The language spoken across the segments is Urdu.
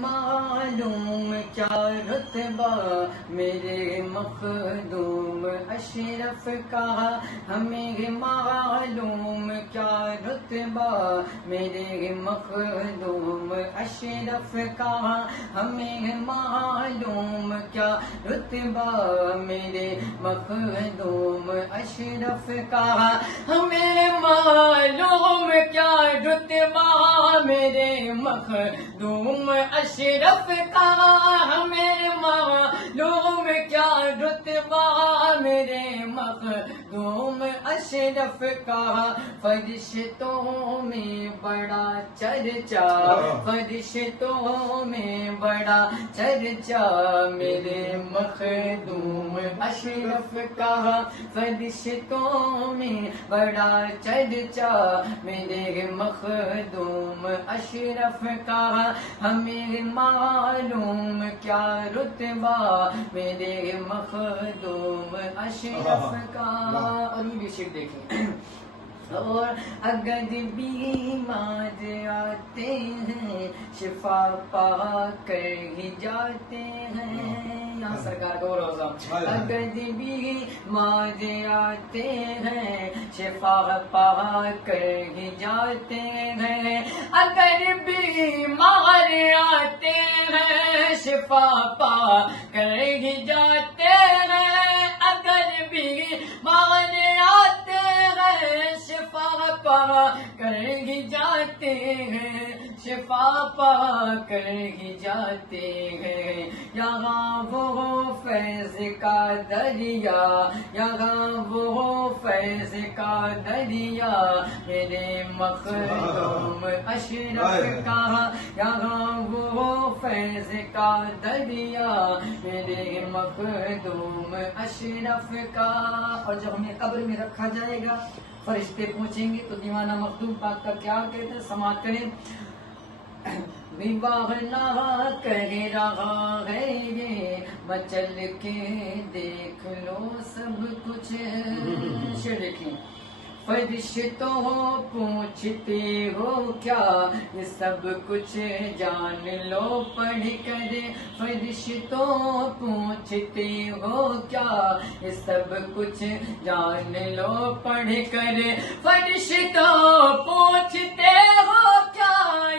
معلوم کیا رتبہ میرے مخدوم اشرف کا، ہمیں معلوم کیا رتبہ میرے مخدوم اشرف کا، ہمیں معلوم کیا رتبہ میرے مخدوم اشرف کا، ہمیں معلوم کیا رتبہ میرے مخدوم اشرف کا، ہمیں معلوم کیا رتبہ میرے مخدوم اشرف کا، فرشتوں میں بڑا چرچا، فرشتوں میں بڑا چرچا میرے مخدوم اشرف کا، فرشتوں میں بڑا چرچا میرے مخدوم اشرف کا، ہمیں معلوم کیا رتبہ میرے مخدوم اشرف کا۔ اور یہ شعر دیکھیں، اور اگر بیمار آتے ہیں شفا پا کر ہی جاتے ہیں، یہاں سرکار کا وہ روزہ، اگر بیمار آتے ہیں شفا پا کر ہی جاتے ہیں، اگر بیمار آتے ہیں شفا پا کر ہی جاتے ہیں، اگر بیمار آتے ہیں شفا پا کر ہی جاتے ہیں، شفا پا کر ہی جاتے ہیں، یہاں وہ فیض کا دریا، یہاں وہ فیض کا دریا میرے مخدوم اشرف کا، یہاں وہ فیض کا دریا میرے مخدوم اشرف کا۔ اور جب ہمیں قبر میں رکھا جائے گا فرشتے پوچھیں گے تو دیوانہ مخدوم پاک کا کیا کہتے ہیں، سماعت کریں۔ نباہ نہ کہہ رہا ہے یہ مچل کے دیکھ لو سب کچھ، شعر دیکھیں، فرشتوں پوچھتے ہو کیا یہ سب کچھ جان لو پڑھ کر، فرشتوں پوچھتے ہو کیا یہ سب کچھ جان لو پڑھ کر، فرشتوں پوچھتے ہو کیا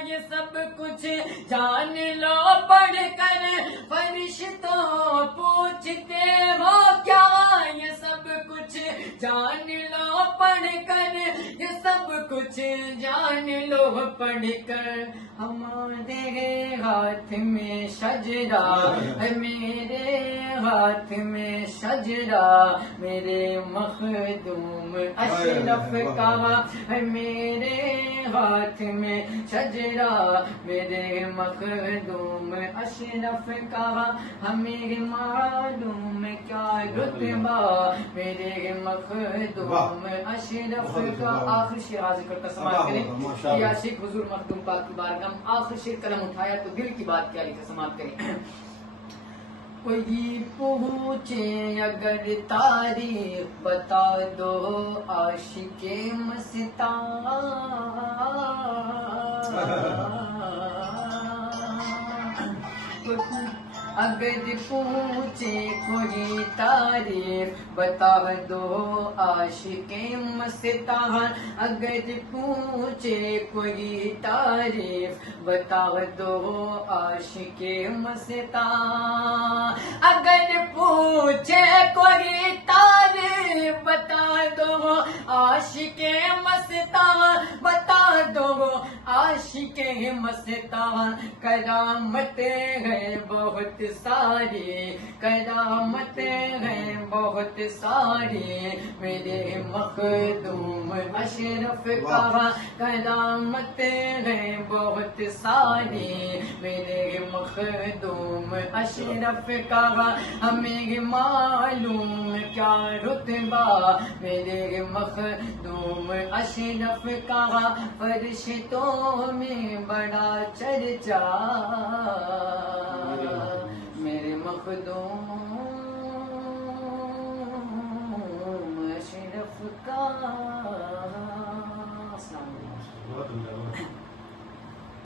یہ سب کچھ جان لو پڑھ کر، فرشتوں پوچھتے ہو کیا یہ سب کچھ جان لو پڑھ کر، یہ سب کچھ جان لو پڑھ کر، ہمارے ہاتھ میں شجرا ہے، میرے ہاتھ میں شجرا میرے مخدوم اشرف کا، ہے میرے ہاتھ میں شجرا میرے مخدوم اشرف کا، ہمیں معلوم کیا رتبہ میرے مخدوم اشرف کا۔ آخر شعر حاضر کرتا سماعت کریں، یا عاشق حضور مخدوم پاک کی بارگاہ میں آخر شعر قلم اٹھایا تو دل کی بات کیا لکھا، سماعت کریں۔ کوئی پوچھے اگر تاریخ بتا دو عاشق مستان، اگر پوچھے کوئی تاریخ بتا دو عاشق مستان، اگر پوچھے کوئی تاریخ بتا دو عاشق مستان، اگر پوچھے کوئی تاریخ بتا دو عاشق مستان، بتا دو عاشق مستان، کرامتیں ہیں بہت ساری، کرامتیں ہیں بہت ساری میرے مخدوم اشرف کا، کرامتیں ہیں بہت ساری میرے مخدوم اشرف کا، ہمیں معلوم کیا رتبہ میرے مخدوم اشرف کا، فرشتوں میں بڑا چرچا میرے مخدوم اشرف کا۔ السلام علیکم۔